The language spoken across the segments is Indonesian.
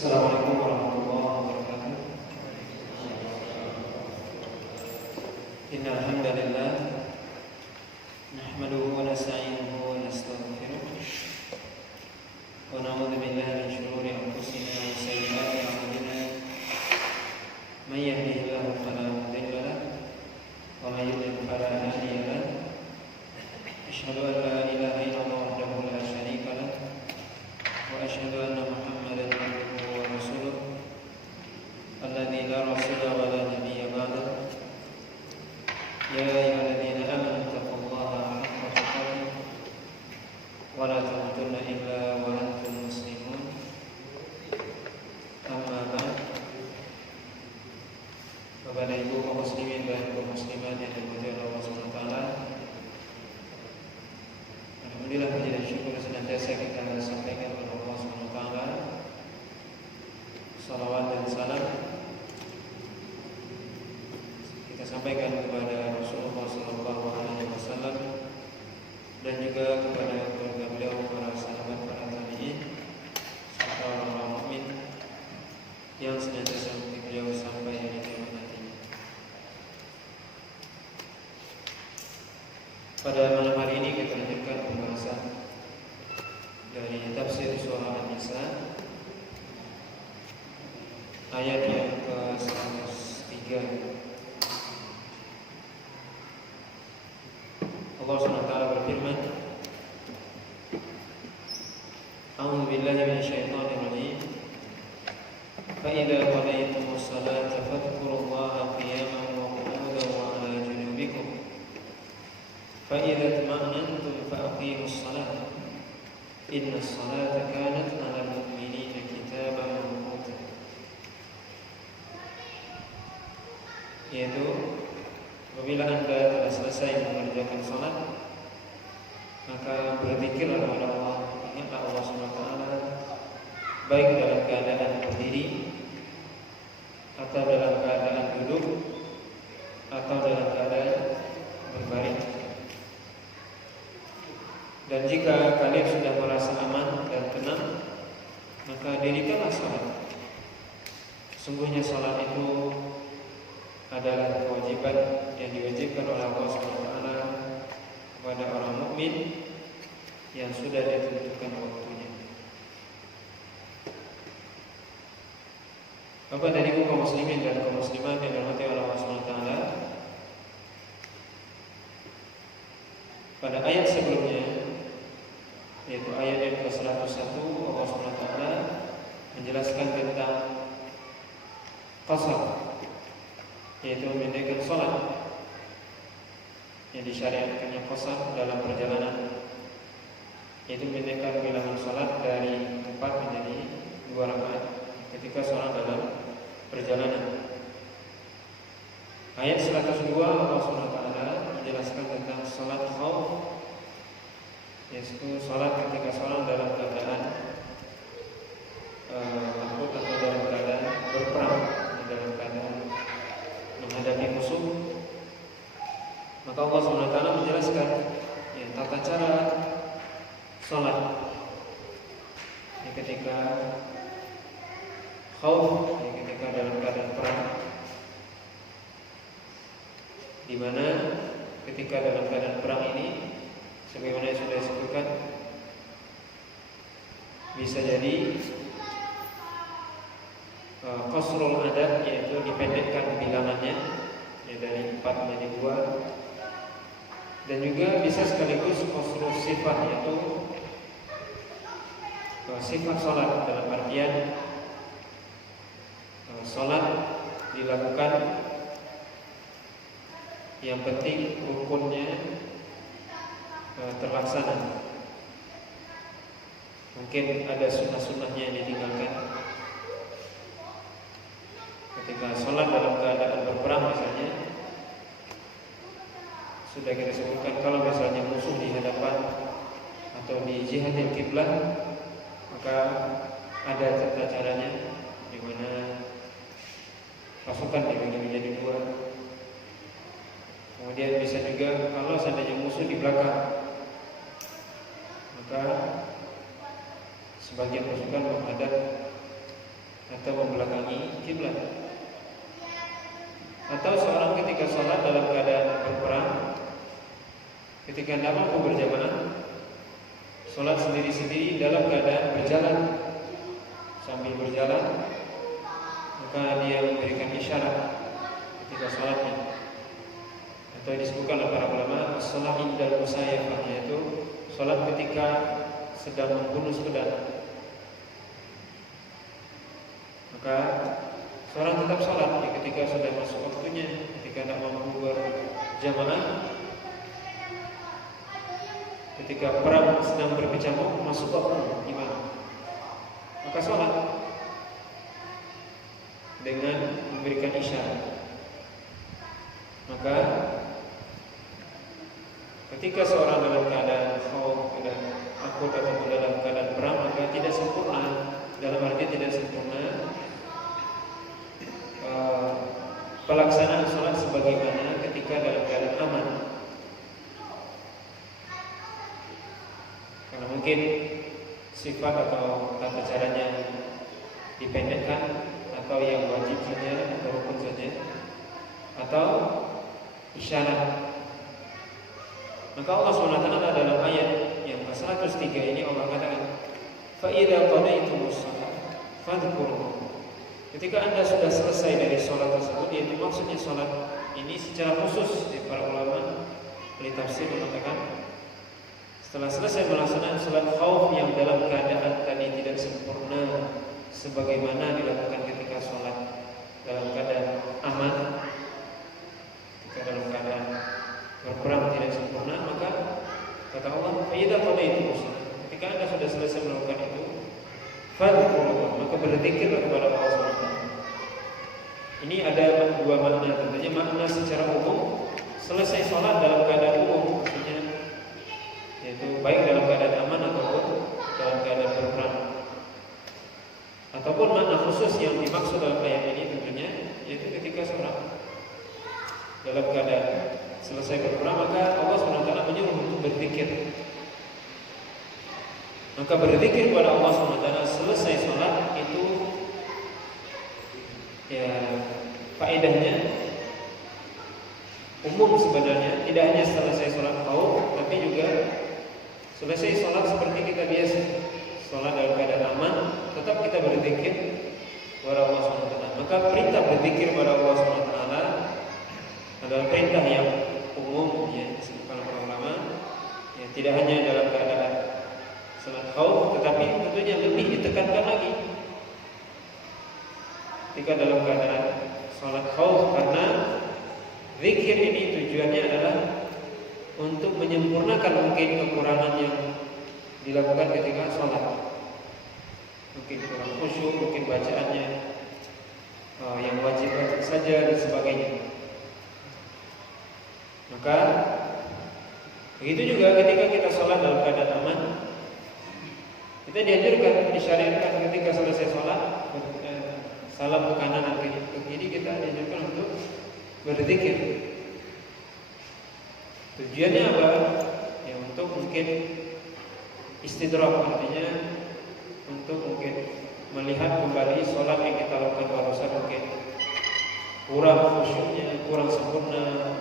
Assalamualaikum warahmatullahi wabarakatuh. Innal hamdalillah nahmaduhu wa nasta'inuhu wa nastaghfiruh wa na'udzu billahi min shururi anfusina wa sayyiati a'malina. May yahdihillahu fala mudilla lahu wa may yudlil fala hadiya lahu. Asyhadu an la ilaha illallah wahdahu la syarika lahu wa asyhadu anna Muhammadan abduhu wa rasuluh alladzi la rasula wa la nabiyya ba'dahu. Ya ayyuhalladzina amanu taqullaha haqqa tuqatih wa la tamutunna illa wa antum muslimun. Amma ba'd. Kepada ibu kaum muslimin dan kaum muslimat yang dimuliakan Allah Subhanahu wa taala, alhamdulillah puji dan syukur senantiasa kita sampaikan kepada Allah Subhanahu wa taala. Salawat dan salam kita sampaikan kepada Rasulullah sallallahu alaihi wasallam dan juga kepada keluarga beliau, para sahabat, para tabi'in serta orang-orang mukmin yang senantiasa mengikuti beliau sampai hari kiamat nanti. Pada malam hari ini kita lanjutkan pembahasan dari tafsir surah An-Nisa ayat yang ke-103. Allah SWT berfirman, A'udzu billahi minasyaitonir rajim. Fa idza qadaytumus salata fadhkurullaha qiyaman wa qu'udan wa 'ala junubikum. Fa idza tma'nantum fa aqimus salata. Innas salata kanat 'alal mu'minina kitaban mawquta. Yaitu apabila Anda telah selesai mengerjakan salat, maka berzikirlah kepada Allah, ingatlah Allah SWT, baik dalam keadaan berdiri atau dalam keadaan duduk atau dalam keadaan berbaring. Dan jika kalian sudah merasa aman dan tenang, maka dirikanlah salat. Sungguhnya salat itu adalah kewajiban yang diwajibkan oleh Allah SWT kepada orang mukmin yang sudah ditentukan waktunya. Bapak dan Ibu kaum muslimin dan kaum muslimat yang dirahmati oleh Allah SWT, pada ayat sebelumnya, yaitu ayat yang ke-101, Allah SWT menjelaskan tentang qasar, yaitu memendekkan salat, yang disyariatkannya qasar dalam perjalanan, yaitu memendekkan bilangan salat dari 4 menjadi 2 rakaat ketika salat dalam perjalanan. Ayat 102 Allah SWT menjelaskan tentang salat khauf, yaitu salat ketika salat dalam keadaan takut atau dalam keadaan berperang, dalam keadaan menghadapi musuh. Maka Allah SWT menjelaskan tata cara salat ketika khauf, ketika dalam keadaan perang, di mana ketika dalam keadaan perang ini, sebagaimana yang sudah disebutkan, bisa jadi qasrul adad, yaitu dipendekkan bilangannya dari 4 menjadi 2, dan juga bisa sekaligus qasrul sifat, yaitu sifat salat dalam artian salat dilakukan, yang penting rukunnya terlaksana. Mungkin ada sunnah-sunnahnya yang ditinggalkan. Ketika sholat dalam keadaan berperang misalnya, sudah kita sebutkan, kalau misalnya musuh di hadapan atau di jihadil kiblat, maka ada tata caranya, di mana pasukan dibagi menjadi 2. Kemudian bisa juga kalau seandainya musuh di belakang, maka sebagian pasukan menghadap atau membelakangi kiblat. Atau seorang ketika sholat dalam keadaan berperang, ketika tidak mampu berjamaah, sholat sendiri-sendiri dalam keadaan berjalan, sambil berjalan, maka dia memberikan isyarat ketika sholatnya. Atau disebutkan oleh para ulama sholat indal musayafah, yaitu sholat ketika sedang membunuh pedang. Maka seorang tetap sholat ketika sudah masuk waktunya, ketika tidak mampu berjamaah, ketika perang sedang berkecamuk masuk waktu imam, maka sholat dengan memberikan isyarat. Maka ketika seorang dalam keadaan khauf, keadaan takut ataupun dalam keadaan perang, maka tidak sempurna, dalam arti tidak sempurna pelaksanaan sholat sebagaimana ketika dalam keadaan aman. Karena mungkin sifat atau tata caranya dipendekkan, atau yang wajib saja atau rukun saja, atau isyarat. Maka Allah SWT dalam ayat yang ke-103 ini Allah katakan, فَإِذَا قَضَيْتُمُ الصَّلَاةَ فَاذْكُرُوا. Ketika anda sudah selesai dari sholat tersebut, yaitu maksudnya sholat ini secara khusus di para ulama ahli tafsir mengatakan, setelah selesai melaksanakan sholat khauf yang dalam keadaan tadi tidak sempurna sebagaimana dilakukan ketika sholat dalam keadaan aman, ketika dalam keadaan berperang tidak sempurna, maka kata Allah, "Fa'idza qadaytum shalah." Ketika anda sudah selesai melakukan itu, fadhkurullah, maka berzikirlah kepada Allah SWT. Ini ada dua makna. Tentunya makna secara umum, selesai sholat dalam keadaan umum, maksudnya yaitu baik dalam keadaan aman ataupun dalam keadaan berperang. Ataupun makna khusus yang dimaksud dalam ayat ini tentunya yaitu ketika seorang dalam keadaan selesai berperang, maka Allah SWT menyuruh untuk berzikir. Maka berzikir kepada Allah SWT selesai sholat itu ya faedahnya umum sebenarnya, tidak hanya selesai sholat khauf, tapi juga selesai sholat seperti kita biasa, sholat dalam keadaan aman, tetap kita berzikir kepada Allah SWT. Maka perintah berzikir kepada Allah SWT adalah perintah yang umum, ya, disebutkan oleh ulama, ya, tidak hanya dalam keadaan sholat khauf, tetapi tentunya lebih ditekankan lagi ketika dalam keadaan sholat khauf, karena zikir ini tujuannya adalah untuk menyempurnakan mungkin kekurangan yang dilakukan ketika sholat, mungkin kurang khusyuk, mungkin bacaannya yang wajib saja dan sebagainya. Maka begitu juga ketika kita sholat dalam keadaan aman, kita dianjurkan, disyariatkan ketika selesai sholat salam ke kanan dan ke kiri, kita dianjurkan untuk berzikir. Tujuannya apa? Ya, untuk mungkin istidrak, artinya untuk mungkin melihat kembali sholat yang kita lakukan barusan, mungkin kurang khusyuknya, kurang sempurna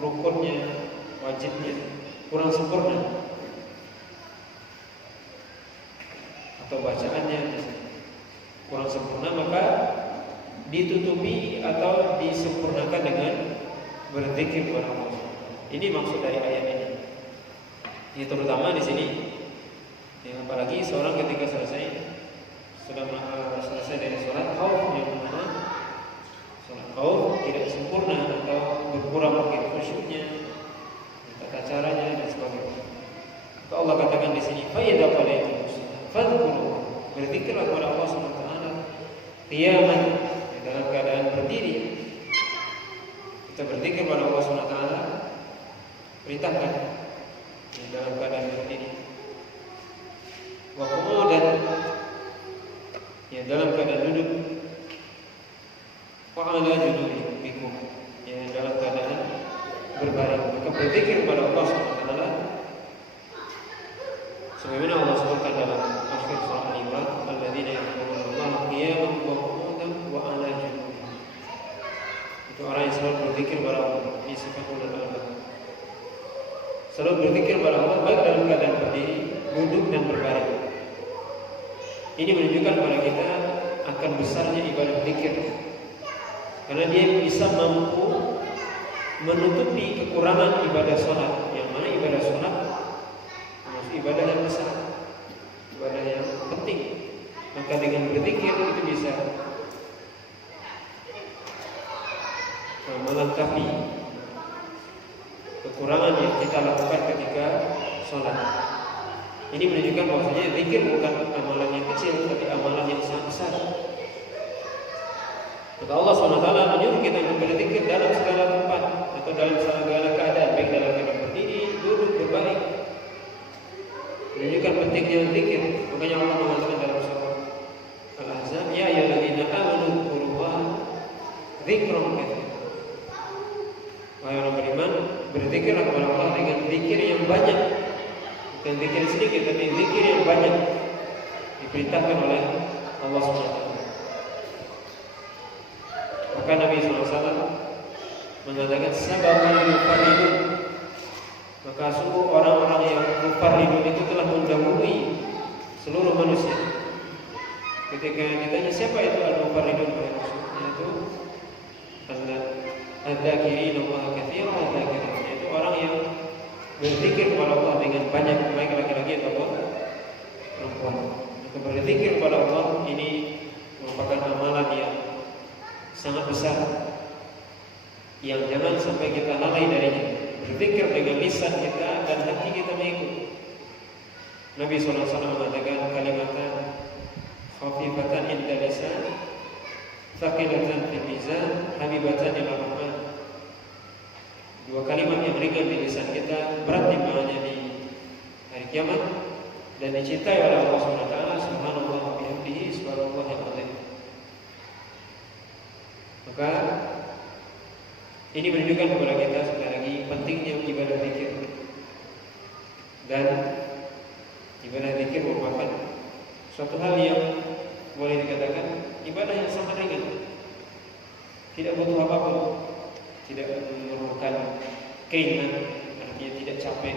rukunnya, wajibnya kurang sempurna, atau bacaannya kurang sempurna, maka ditutupi atau disempurnakan dengan berzikir kepada Allah. Ini maksud dari ayat ini. Ini terutama di sini, ya, apalagi seorang ketika sudah selesai dari sholat khauf, yang mana sholat khauf tidak sempurna atau berkurang mungkin khusyuknya, tata caranya dan sebagainya. Maka Allah katakan di sini, "Fa'idza qadaytum shalah fadhkurullah." Berzikirlah kepada Allah SWT qiyaman, dalam keadaan berdiri. Kita berzikir kepada Allah SWT, perintahkan dalam keadaan berdiri. Wa qu'udan, ya, dalam keadaan duduk. Wa 'ala junubikum, ya, dalam keadaan berbaring. Maka berzikir kepada Allah SWT sebagaimana Allah sebutkan dalam akhir surah Al-Imran, alladzina yadhkuruna Allah qiyaman wa qu'udan wa 'ala junubihim. Itu orang yang selalu berzikir kepada Allah. Ini sifat ulul albab. Selalu berzikir kepada Allah baik dalam keadaan berdiri, duduk dan berbaring. Ini menunjukkan kepada kita akan besarnya ibadah zikir. Karena dia bisa mampu menutupi kekurangan ibadah sholat. Yang mana ibadah sholat termasuk ibadah yang besar, ibadah yang penting. Maka dengan berzikir itu bisa melengkapi kekurangan yang kita lakukan ketika sholat. Ini menunjukkan bahwasanya zikir bukan amalan yang kecil, tapi amalan yang sangat besar. Maka Allah SWT menyuruh kita untuk berzikir dalam segala tempat atau dalam segala keadaan, baik dalam keadaan berdiri, duduk, berbaring. Menunjukkan pentingnya zikir. Makanya Allah mengatakan dalam surah Al-Ahzab, ya ayyuhalladzina amanu dzkurullaha dzikran katsiran. Wahai orang beriman, berzikirlah kepada Allah dengan zikir yang banyak. Bukan zikir sedikit, tapi zikir yang banyak diperintahkan oleh Allah SWT. Maka Nabi SAW mengatakan sabaqal mufarridun. Maka sungguh orang-orang yang mufarridun itu telah mendahului seluruh manusia. Ketika ditanya siapa itu al-mufarridun, yaitu al-dzakirin Allah katsiran al-dzakirin, yaitu orang yang berzikir kepada Allah dengan banyak, baik laki-laki atau perempuan. Maka berzikir kepada Allah ini merupakan amalan yang sangat besar yang jangan sampai kita lalai darinya. Berzikir dengan lisan kita dan hati kita mengikut. Nabi SAW mengatakan kalimatan khafifatan inda lisan, thaqilatan fil mizan, habibatan ila rahman. Dua kalimat yang ringan di lisan kita, berat timbangannya di hari kiamat dan dicintai oleh Allah SWT. Subhanallah wa bihamdihi, subhanallahil azim. Maka ini menunjukkan kepada kita sekali lagi pentingnya ibadah zikir. Dan ibadah zikir merupakan suatu hal yang boleh dikatakan ibadah yang sangat ringan. Tidak butuh apapun, tidak memerlukan keringat, artinya tidak capek,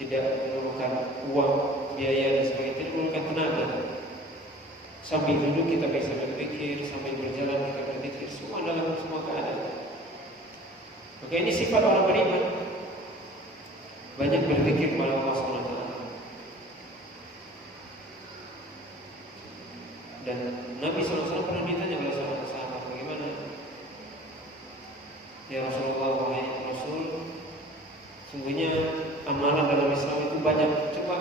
tidak memerlukan uang, biaya dan sebagainya, tidak memerlukan tenaga. Sambil duduk kita bisa berzikir, sambil berjalan kita berzikir, semua dalam semua keadaan. Maka ini sifat orang beriman, banyak berzikir kepada Allah SWT. Dan Nabi SAW pernah ditanya oleh sahabat, bagaimana? Ya Rasulullah, wahai Rasul, sungguhnya amalan dalam Islam itu banyak. Coba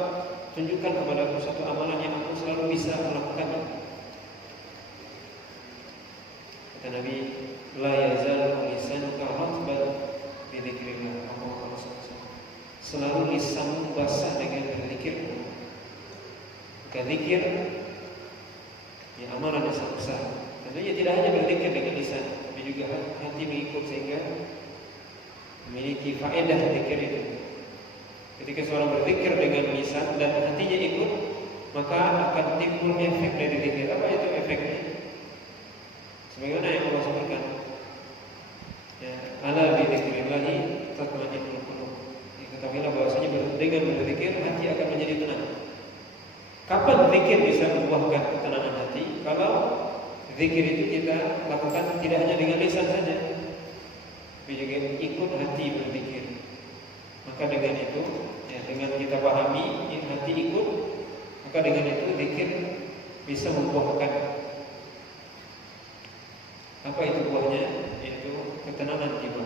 tunjukkan kepada aku satu amalan yang aku selalu bisa melakukannya. Kata Nabi, la yazal lisanuka ratban bi dzikrillah. Selalu lisanmu basah dengan berzikir. Maka zikir ya amalan yang sangat besar. Tentunya tidak hanya berzikir dengan lisan, tapi juga hati mengikut sehingga memiliki faedah zikir itu. Ketika seorang berzikir dengan lisan dan hatinya ikut, maka akan timbul efek dari zikir. Apa itu efeknya? Sebagaimana yang Allah sebutkan, ya, ala bi dzikrillahi tatma'innul qulub. Ketahuilah bahwasanya dengan berzikir hati akan menjadi tenang. Kapan zikir bisa membuahkan ketenangan hati? Kalau zikir itu kita lakukan tidak hanya dengan lisan saja, tapi juga ikut hati berzikir. Maka dengan itu, ya, dengan kita pahami, hati ikut, maka dengan itu zikir bisa membuahkan apa itu buahnya? Yaitu ketenangan jiwa.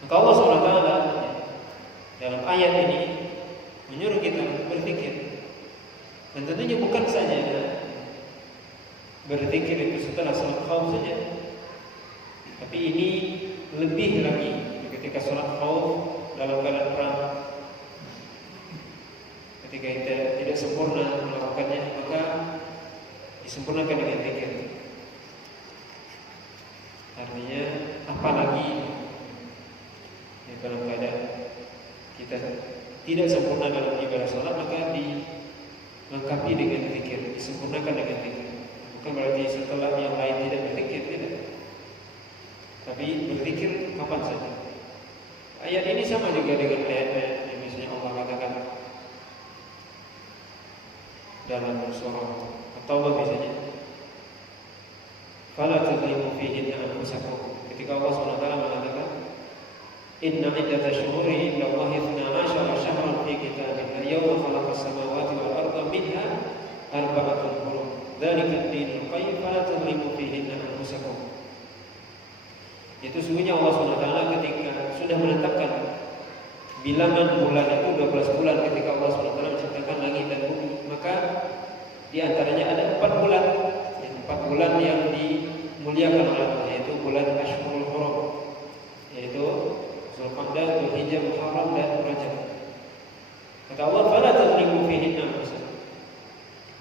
Maka Allah SWT dalam ayat ini menyuruh kita berzikir. Dan tentunya bukan saja berzikir itu setelah salat khauf saja, tapi ini lebih lagi ketika salat khauf dalam keadaan perang. Ketika kita tidak sempurna melakukannya, maka disempurnakan dengan zikir. Artinya apalagi dalam keadaan kita tidak sempurna dalam ibadah sholat, maka dilengkapi dengan zikir, disempurnakan dengan zikir. Bukan berarti setelah yang lain tidak berzikir, tidak. Tapi berzikir kapan saja. Ayat ini sama juga dengan ayat-ayat yang misalnya Allah katakan dalam surah At-Taubah misalnya, fala tadlimu fihinna anfusakum. Ketika Allah SWT mengatakan, inna iddatash syuhuri inda Allahi 12 syahran fi kitabillah yawma khalaqas samawati wal arda minha arba'atun hurum. Dzalika ad-dinul qayyim fala tadlimu fihinna anfusakum. Itu sungguhnya Allah SWT ketika sudah menetapkan bilangan bulan itu 12 bulan ketika Allah SWT menciptakan langit dan bumi, maka di antaranya ada 4 bulan, 4 bulan yang dimuliakan oleh Allah, yaitu bulan Ashhurul Hurum, yaitu Zulqa'dah, Dzulhijjah, Muharram dan Rajab. Kata Allah, fala tadlimu fihinna anfusakum.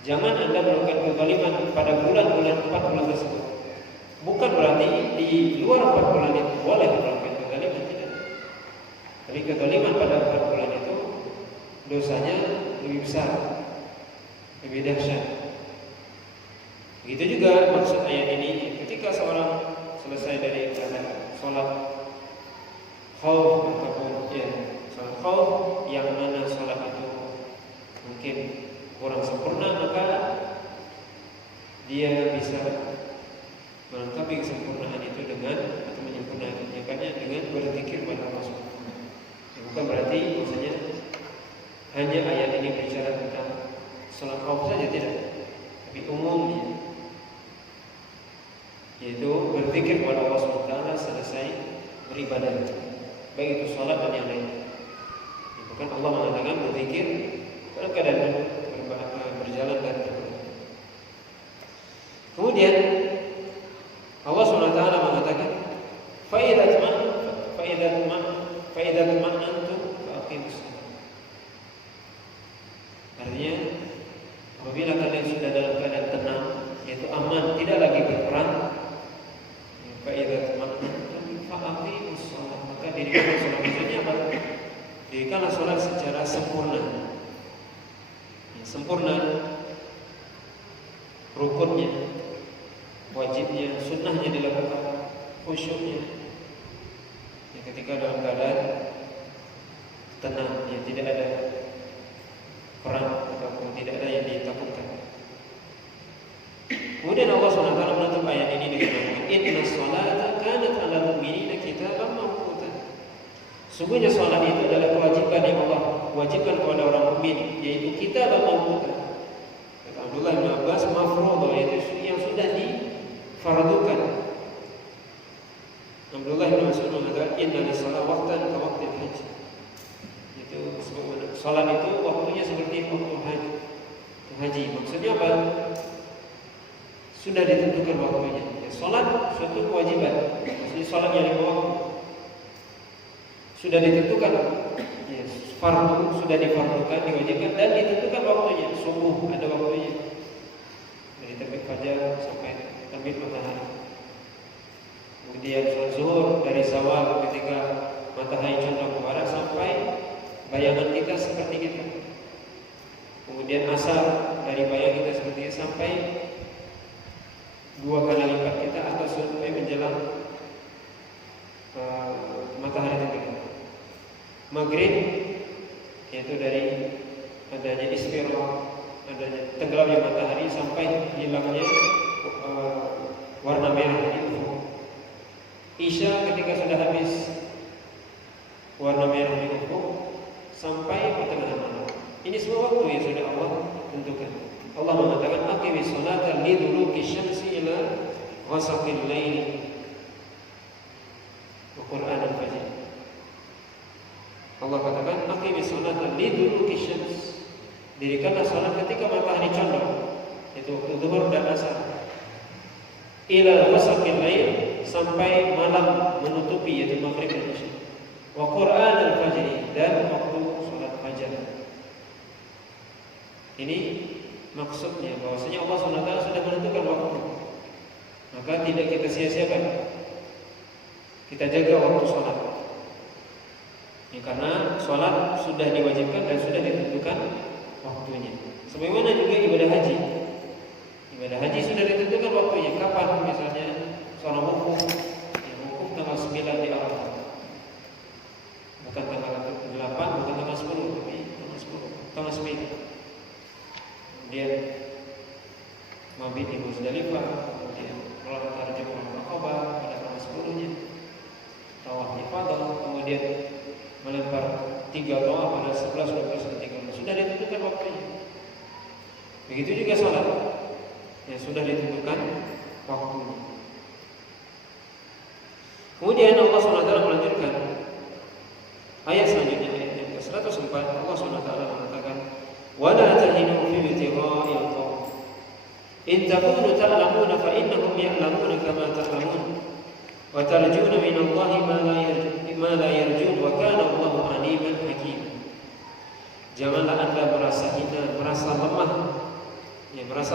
Jangan Anda melakukan kezaliman pada bulan-bulan 4 bulan tersebut. Bukan berarti di luar 4 bulan itu boleh melakukan kezaliman, tidak. Tapi kezaliman pada 4 bulan itu dosanya lebih besar, lebih dahsyat. Begitu juga maksud ayat ini, ketika seorang selesai dari sholat khauf ataupun sholat khauf yang mana sholat itu mungkin kurang sempurna, maka dia bisa melengkapi kesempurnaan itu dengan atau menyempurnakannya dengan berzikir pada Allah SWT. Bukan berarti maksudnya hanya ayat ini bicara tentang sholat khauf saja, tidak, tapi umumnya, yaitu berzikir kepada Allah SWT selesai beribadah, baik itu sholat dan yang lain. Bukan Allah mengatakan berzikir dalam keadaan berjalan dan berjalan. Kemudian Allah SWT mengatakan, Fa'idat ma'antum fa'aqimus shalah. Artinya, apabila kalian sudah dalam keadaan tenang, yaitu aman, tidak lagi berperang, fa'idat ma'antum fa'aqimus shalah, maka dirikanlah sholat. Maksudnya apa? Dirikanlah sholat secara sempurna. Sempurna rukunnya, wajibnya, sunnahnya dilakukan, khusyuknya. Ketika dalam keadaan tenang, tidak ada perang ataupun tidak ada yang ditakutkan. Kemudian Allah SWT menutup ayat ini dengan mengatakan, inna sholata kanat 'alal mu'minina kitaban mawqutan. Sungguhnya salat itu adalah kewajiban yang Allah wajibkan kepada orang mukmin, yaitu kitaban mawqutan. Kata Abdullah bin Abbas, mafruḍah, yaitu yang sudah difardukan. Abdullah bin Mas'ud mengatakan, inna lis-shalah waqtan ka waqtil haji. Itu sebagaimana salat itu waktunya seperti waktu haji. Maksudnya apa? Sudah ditentukan waktunya. Salat suatu kewajiban. Maksudnya salat yang 5 waktu sudah ditentukan. Fardu sudah difardukan, diwajibkan dan ditentukan waktunya. Subuh ada waktunya. Dari terbit fajar sampai terbit matahari. Kemudian sholat zuhur dari zawal ketika matahari condong ke barat sampai bayangan kita seperti kita. Kemudian asar dari bayangan kita seperti itu sampai 2 kali lipat kita atau sampai menjelang matahari terbit. Maghrib yaitu dari adanya isfirah, adanya tenggelamnya matahari sampai hilangnya warna merah itu. Isya ketika sudah habis warna merah di ufuk sampai pertengahan malam. Ini semua waktu yang sudah Allah tentukan. Allah mengatakan, aqimis sholata liduluki syamsi ila ghasaqil laili wa qur'an al-fajr. Allah katakan, aqimis sholata liduluki syams. Dirikanlah salat ketika matahari condong, itu waktu zuhur dan asar. Ila ghasaqil lail, sampai malam menutupi, yaitu maghrib dan isya. Wa qur'an al-fajr, dan waktu salat fajar. Ini maksudnya bahwasanya Allah SWT sudah menentukan waktu. Maka tidak kita sia-siakan. Kita jaga waktu salat. Karena sholat sudah diwajibkan dan sudah ditentukan waktunya. Sebagaimana juga ibadah haji. Ibadah haji sudah ditentukan waktunya. Kapan misalnya seorang wukuf, tanggal 9 di Arafah. Bukan tanggal 8, bukan tanggal 10, tapi tanggal 9. Kemudian mabit di Muzdalifah, kemudian melontar Jamratul Aqabah pada tanggal 10-nya. Tawaf ifadah, kemudian melempar 3 tawaf pada 11, 12, dan 13. Sudah ditentukan waktunya. Begitu juga salat, yang sudah ditentukan waktunya. Kemudian Allah SWT melanjutkan ayat selanjutnya, ayat yang ke-104. Allah SWT mengatakan, وَلَا تَهِنُوا فِي ابْتِغَاءِ الْقَوْمِ إِنْ تَكُونُوا تَعْلَمُونَ فَإِنَّهُمْ يَعْلَمُونَ كَمَا تَعْلَمُونَ وَتَرْجُونَ مِنَ اللَّهِ مَا لَا يَرْجُونَ وَكَانَ اللَّهُ عَلِيمًا حَكِيمًا. Janganlah Anda merasa hina, merasa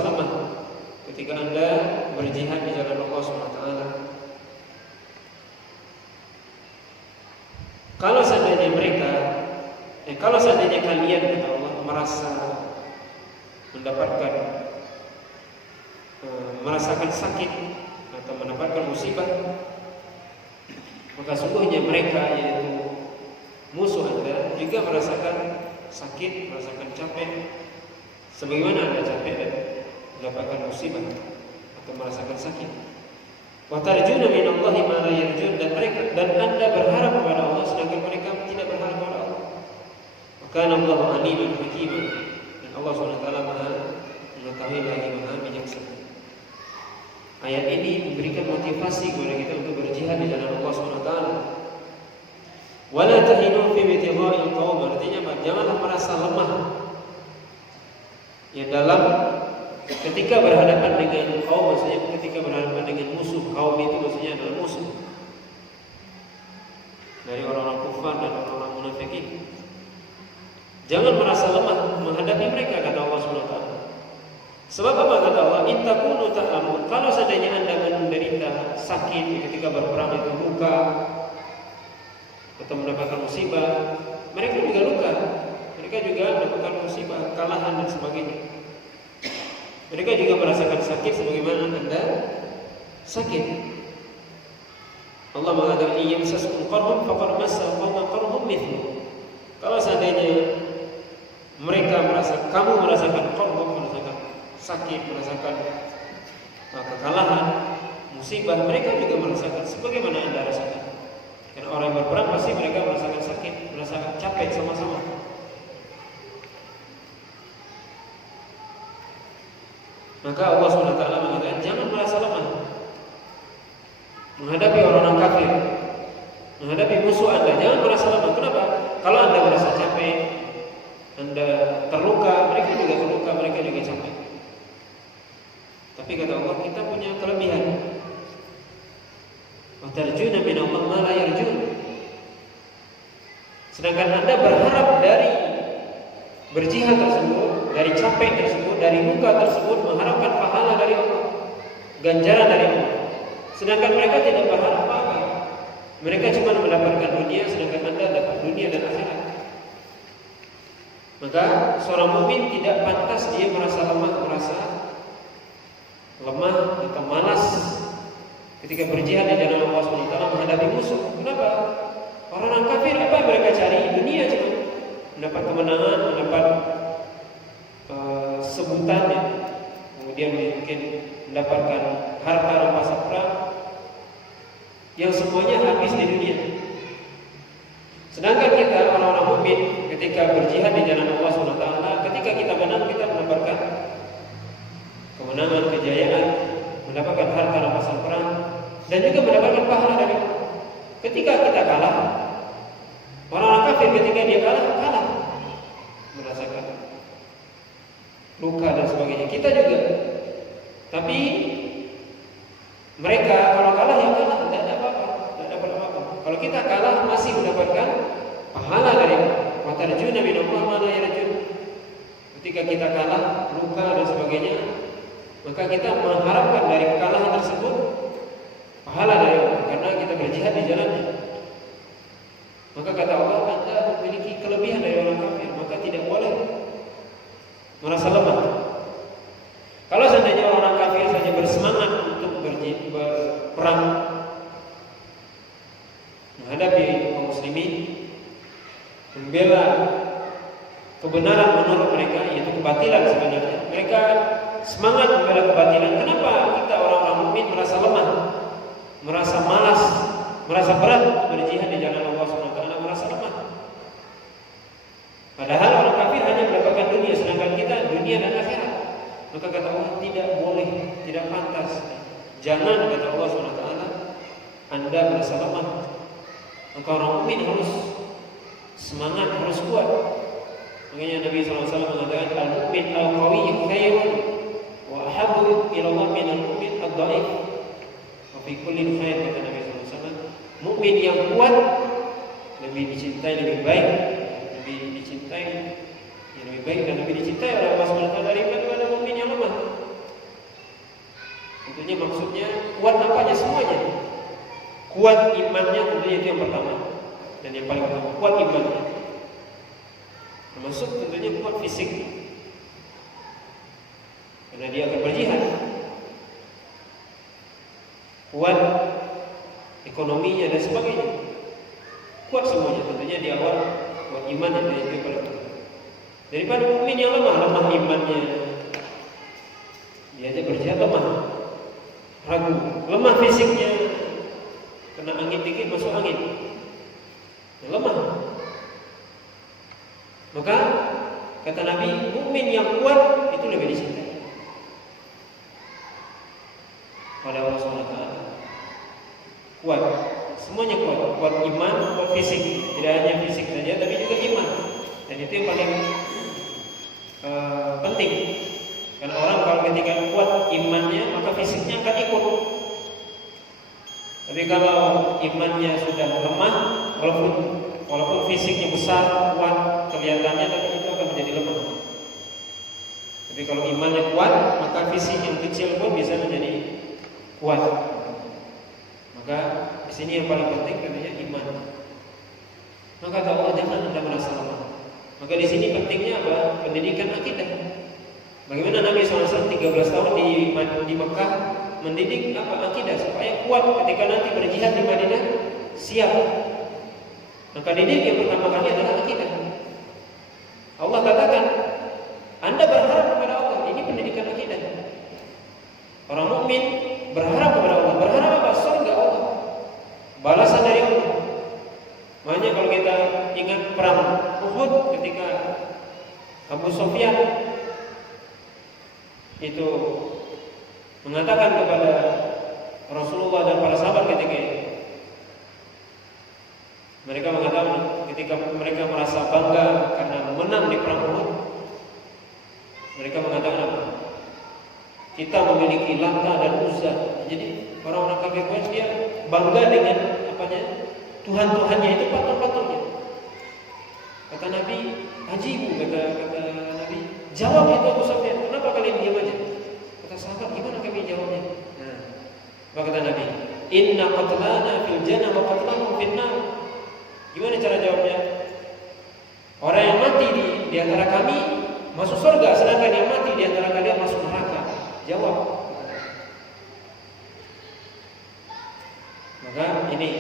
lemah ketika Anda berjihad di jalan Allah SWT. Kalau seandainya kalian, kata Allah, merasakan sakit atau mendapatkan musibah, maka sungguhnya mereka, yaitu musuh Anda, juga merasakan sakit, merasakan capek, sebagaimana Anda capek dan mendapatkan musibah atau merasakan sakit. Wa tarjuna minallahi ma la yarjun, dan Anda berharap kepada Allah sedangkan mereka tidak berharap kepada Allah. Wa kana Allahu aliman hakiman, dan Allah SWT Maha mengetahui lagi Maha bijaksana. Ayat ini memberikan motivasi kepada kita untuk berjihad di jalan Allah SWT. Wala tahinu fi ibtigha'il qaum, artinya janganlah merasa lemah ya dalam ketika berhadapan dengan kaum, maksudnya ketika berhadapan dengan musuh. Kaum itu maksudnya adalah musuh dari orang-orang kufar dan orang-orang munafikin. Jangan merasa lemah menghadapi mereka, kata Allah SWT. Sebab apa, kata Allah? In takunu ta'lamun, kalau seandainya Anda menderita sakit ketika berperang, itu luka atau mendapatkan musibah, mereka juga luka, mereka juga mendapatkan musibah, kalahan dan sebagainya. Mereka juga merasakan sakit sebagaimana Anda sakit. Allah mengatakan, "Iyamsaskum qarhun faqad massa qawman qarhum mithlu." Kalau seandainya kamu merasakan qarhun, merasakan sakit, merasakan kekalahan, musibah, mereka juga merasakan sebagaimana Anda rasakan. Karena orang yang berperang pasti mereka merasakan sakit, merasakan capek sama-sama. Maka Allah SWT mengatakan, jangan merasa lemah menghadapi orang-orang kafir, menghadapi musuh Anda. Jangan merasa lemah. Kenapa? Kalau Anda merasa capek, Anda terluka, mereka juga terluka, mereka juga capek. Tapi kata Allah, kita punya kelebihan. Wa tarjuna minallahi ma la yarjun. Sedangkan Anda berharap dari berjihad tersebut, dari capek tersebut, dari luka tersebut, mengharapkan pahala dari Allah, ganjaran dari Allah. Sedangkan mereka tidak berharap apa-apa. Mereka cuma mendapatkan dunia, sedangkan Anda dapat dunia dan akhirat. Maka seorang mukmin tidak pantas dia merasa lemah atau malas ketika berjihad di jalan Allah SWT menghadapi musuh. Kenapa? Orang kafir apa yang mereka cari? Dunia cuma mendapat kemenangan, mendapat sebutannya, kemudian mungkin mendapatkan harta rampasan perang yang semuanya habis di dunia. Sedangkan kita orang-orang mukmin ketika berjihad di jalan Allah SWT, ketika kita menang, kita mendapatkan kemenangan, kejayaan, mendapatkan harta rampasan perang, dan juga mendapatkan pahala dari Allah. Ketika kita kalah, orang-orang kafir ketika dia kalah merasakan luka dan sebagainya. Kita juga. Tapi mereka kalau kalah ya kalah, tidak ada apa-apa, tidak dapat apa-apa. Kalau kita kalah masih mendapatkan pahala dari wa tarjuna minallahi ma la yarjun. Ketika kita kalah, luka dan sebagainya, maka kita mengharapkan dari kekalahan tersebut pahala dari Allah karena kita berjihad di jalannya. Maka kata Allah, Anda memiliki kelebihan dari orang kafir, maka tidak boleh merasa lemah. Kalau seandainya orang kafir saja bersemangat untuk berperang menghadapi kaum muslimin, membela kebenaran menurut mereka, yaitu kebatilan sebenarnya, mereka semangat membela kebatilan. Kenapa kita orang-orang mukmin merasa lemah, merasa malas, merasa berat berjihad di jalan Allah SWT, merasa lemah? Padahal orang kafir hanya mendapatkan dunia, sedangkan kita dunia dan akhirat. Maka kata Allah, tidak boleh, tidak pantas. Jangan, kata Allah SWT, Anda merasa lemah. Maka orang mukmin harus semangat, harus kuat. Makanya Nabi SAW mengatakan, al-mu'min al-qawiyyu khairun wa ahabbu ila Allah min al-mu'min ad-dha'if. Wa fi kullin khair, kata Nabi SAW. Mukmin yang kuat lebih dicintai, lebih baik, lebih dicintai, yang lebih baik dan lebih dicintai oleh Allah SWT daripada mukmin yang lemah. Tentunya maksudnya kuat apanya? Semuanya. Kuat imannya tentunya itu yang pertama dan yang paling utama, kuat imannya. Termasuk tentunya kuat fisik, karena dia akan berjihad. Kuat ekonominya dan sebagainya. Kuat semuanya tentunya di awal, kuat imannya dan itu yang paling utama. Daripada mukmin yang lemah imannya, dia aja berjihad lemah, ragu, lemah fisiknya, kena angin dikit masuk angin, lemah. Maka kata Nabi, mukmin yang kuat itu lebih dicintai oleh Allah SWT. Kuat, semuanya kuat, kuat iman, kuat fisik. Tidak hanya fisik saja, tapi juga iman. Dan itu yang paling penting. Karena orang kalau ketika kuat imannya, maka fisiknya akan ikut. Tapi kalau imannya sudah lemah, walaupun fisiknya besar, kuat, kelihatannya, tapi itu akan menjadi lemah. Tapi kalau imannya kuat, maka fisik yang kecil pun bisa menjadi kuat. Maka di sini yang paling penting katanya iman. Maka kata Allah, jangan Anda merasa lemah. Maka di sini pentingnya apa? Pendidikan akidah. Bagaimana Nabi SAW 13 tahun di Mekah mendidik apa? Akidah, supaya kuat ketika nanti berjihad di Madinah, siap. Maka didik yang pertama kali adalah akidah. Allah katakan, Anda berharap kepada Allah. Ini pendidikan akidah. Orang mukmin berharap kepada Allah. Berharap apa? Surga Allah, balasan dari Allah. Makanya kalau kita ingat perang Uhud, ketika Abu Sufyan itu mengatakan kepada Rasulullah dan para sahabat ketika mereka mengatakan, ketika mereka merasa bangga karena menang di perang Uhud, mereka mengatakan apa? Kita memiliki Lata dan Uzza. Jadi orang-orang kafir Quraisy dia bangga dengan apanya? Tuhan-tuhannya itu, patung-patungnya. Kata Nabi, ajibu, kata Nabi, jawab itu Abu Sufyan, kenapa kalian diam aja? Kata sahabat, gimana kami jawabnya? Maka kata Nabi, inna qatlana fil jannah wa qatlahum fin nar. Gimana cara jawabnya? Orang yang mati di antara kami masuk surga, sedangkan yang mati di antara kalian masuk neraka. Jawab. Maka ini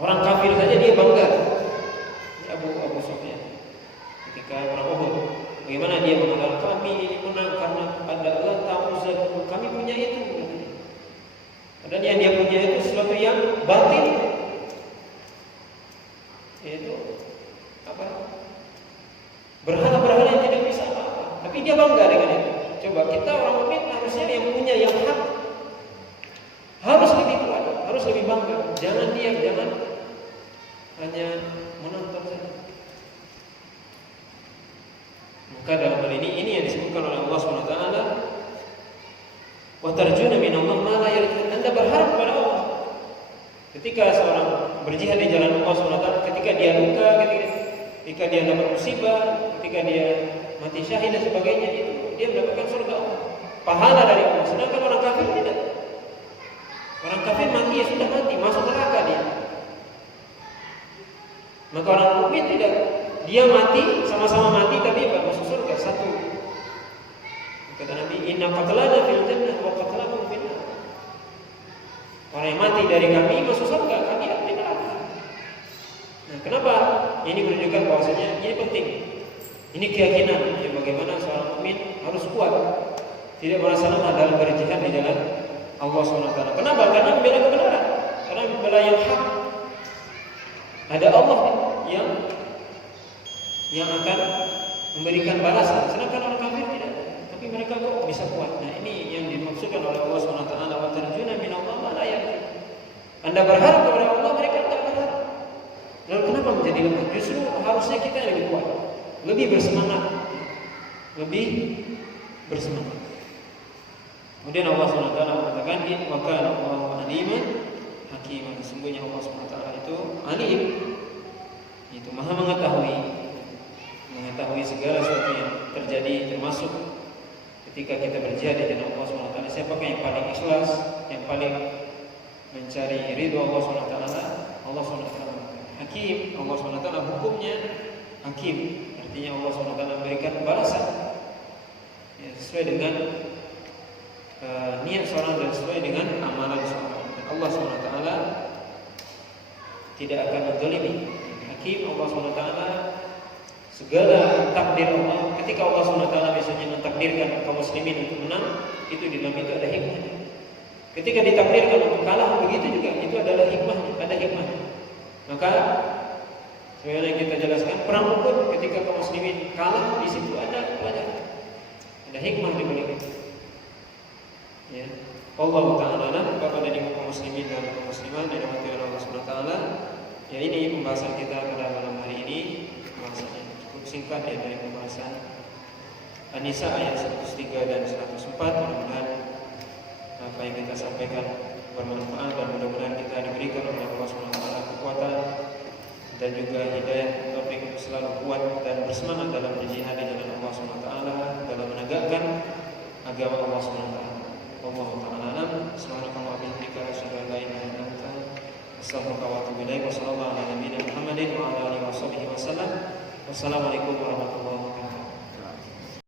orang kafir saja dia bangga. Abu Sufyan ketika perang Uhud, bagaimana dia mengatakan kami ini menang karena ada Lata Uzza, kami punya itu. Padahal yang dia punya itu sesuatu yang batin, yaitu apa? Berhala-berhala yang tidak bisa apa-apa. Tapi dia bangga dengan itu. Coba kita orang mukmin harusnya yang punya yang hak harus lebih kuat, harus lebih bangga. Jangan diam, jangan hanya menonton saja. Maka dalam hal ini yang disebutkan oleh Allah SWT, wa tarjuna min Allah ma la yarjun. Anda berharap kepada Allah. Ketika seorang berjihad di jalan Allah SWT, ketika dia luka, ketika dia dapat musibah, ketika dia mati syahid dan sebagainya, itu dia mendapatkan surga Allah, pahala dari Allah. Sedangkan orang kafir tidak. Orang kafir mati ya sudah mati, masuk neraka dia. Maka orang mukmin tidak, dia mati sama-sama mati tapi masuk surga satu. Kata Nabi, inna qatlana fil jannah wa qatlakum fil nar. Orang yang mati dari kami masuk surga, kami di neraka. Nah, kenapa? Ini menunjukkan bahwasanya ini penting. Ini keyakinan yang bagaimana seorang mukmin harus kuat, tidak merasa lemah dalam berjihad di jalan Allah SWT. Kenapa? Karena membela kebenaran, karena membela yang hak. Ada Allah yang akan memberikan balasan, sedangkan orang kafir tidak. Tapi mereka kok bisa kuat. Nah, ini yang dimaksudkan oleh Allah SWT. Wa tarjuna minallah ma la yarjun. Anda berharap kepada Allah, mereka tidak berharap. Lalu kenapa menjadi lemah? Justru harusnya kita yang lebih kuat, lebih bersemangat, Kemudian Allah SWT mengatakan, wa kana Allahu aliman hakiman. Sesungguhnya Allah SWT itu alim, itu maha mengetahui segala sesuatu yang terjadi, termasuk ketika kita berjihad di jalan Allah SWT. Siapakah yang paling ikhlas, yang paling mencari ridho Allah SWT? Allah SWT hakim. Allah SWT hukumnya hakim, artinya Allah SWT memberikan balasan ya, sesuai dengan niat seorang dan sesuai dengan amalan seorang. Dan Allah SWT tidak akan menzalimi. Hakim Allah SWT, segala takdir Allah. Ketika Allah SWT biasanya mentakdirkan kaum muslimin untuk menang, itu di dalam itu ada hikmahnya. Ketika ditakdirkan untuk kalah, begitu juga itu adalah hikmahnya, ada hikmahnya. Maka sebagaimana yang kita jelaskan, perang Uhud ketika kaum muslimin kalah, di situ ada pelajaran, ada hikmah di balik itu. Ya, Allah Taala kepada kaum muslimin dan kaum muslimat yang dirahmati Allah Subhanahu wa taala. Ya, ini pembahasan kita pada malam hari ini. Pembahasannya cukup singkat ya, dari pembahasan An-Nisa ayat 103 dan 104. Mudah-mudahan apa yang kita sampaikan bermanfaat dan mudah-mudahan kita diberikan oleh Allah Subhanahu wa taala kekuatan dan juga hidayah taufik selalu kuat dan bersemangat dalam berjihad di jalan Allah Subhanahu wa taala, dalam menegakkan agama Allah Subhanahu wa taala. Wallahu ta'ala alam. Subhanallahi wa bihamdihi, asyhadu an la ilaha illa anta, astaghfiruka wa atubu ilaik. Wassallallahu ala nabiyyina Muhammadin wa ala alihi wasallam. Wassalamualaikum warahmatullahi wabarakatuh.